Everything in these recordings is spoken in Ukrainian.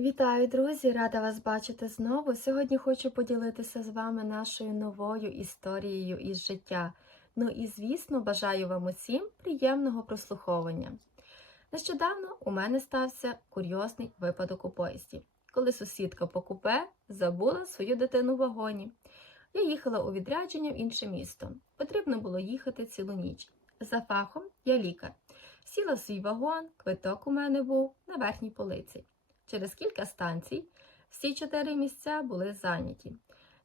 Вітаю, друзі! Рада вас бачити знову. Сьогодні хочу поділитися з вами нашою новою історією із життя. Ну і, звісно, бажаю вам усім приємного прослуховування. Нещодавно у мене стався курйозний випадок у поїзді, коли сусідка по купе забула свою дитину в вагоні. Я їхала у відрядження в інше місто. Потрібно було їхати цілу ніч. За фахом я лікар. Сіла в свій вагон, квиток у мене був на верхній полиці. Через кілька станцій всі чотири місця були зайняті.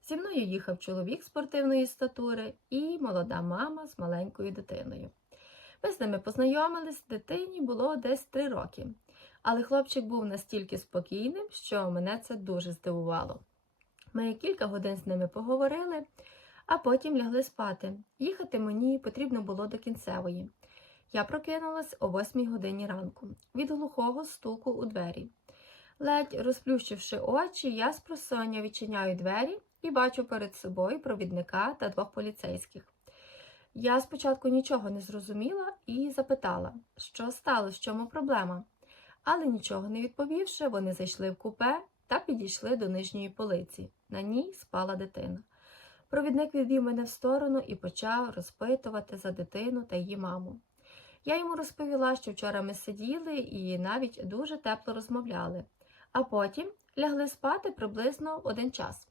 Зі мною їхав чоловік спортивної статури і молода мама з маленькою дитиною. Ми з ними познайомились, дитині було десь три роки. Але хлопчик був настільки спокійним, що мене це дуже здивувало. Ми кілька годин з ними поговорили, а потім лягли спати. Їхати мені потрібно було до кінцевої. Я прокинулась о 8 годині ранку від глухого стуку у двері. Ледь розплющивши очі, я з просоння відчиняю двері і бачу перед собою провідника та двох поліцейських. Я спочатку нічого не зрозуміла і запитала, що сталося, в чому проблема. Але нічого не відповівши, вони зайшли в купе та підійшли до нижньої полиці. На ній спала дитина. Провідник відвів мене в сторону і почав розпитувати за дитину та її маму. Я йому розповіла, що вчора ми сиділи і навіть дуже тепло розмовляли, а потім лягли спати приблизно в один час.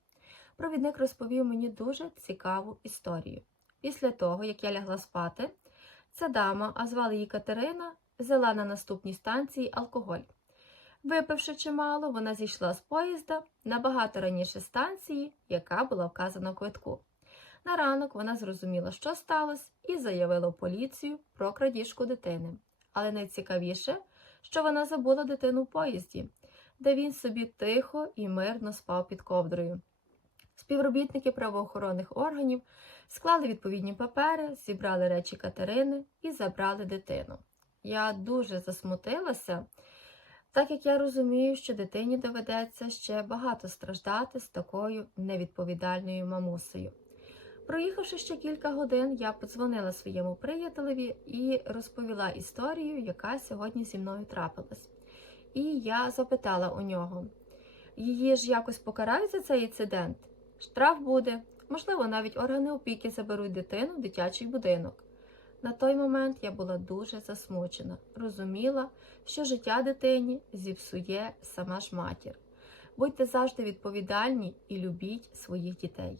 Провідник розповів мені дуже цікаву історію. Після того, як я лягла спати, ця дама, а звали її Катерина, взяла на наступній станції алкоголь. Випивши чимало, вона зійшла з поїзда набагато раніше станції, яка була вказана в квитку. На ранок вона зрозуміла, що сталося, і заявила поліцію про крадіжку дитини. Але найцікавіше, що вона забула дитину в поїзді, де він собі тихо і мирно спав під ковдрою. Співробітники правоохоронних органів склали відповідні папери, зібрали речі Катерини і забрали дитину. Я дуже засмутилася, так як я розумію, що дитині доведеться ще багато страждати з такою невідповідальною мамусею. Проїхавши ще кілька годин, я подзвонила своєму приятелеві і розповіла історію, яка сьогодні зі мною трапилась. І я запитала у нього: її ж якось покарають за цей інцидент? Штраф буде, можливо, навіть органи опіки заберуть дитину в дитячий будинок. На той момент я була дуже засмучена, розуміла, що життя дитині зіпсує сама ж матір. Будьте завжди відповідальні і любіть своїх дітей.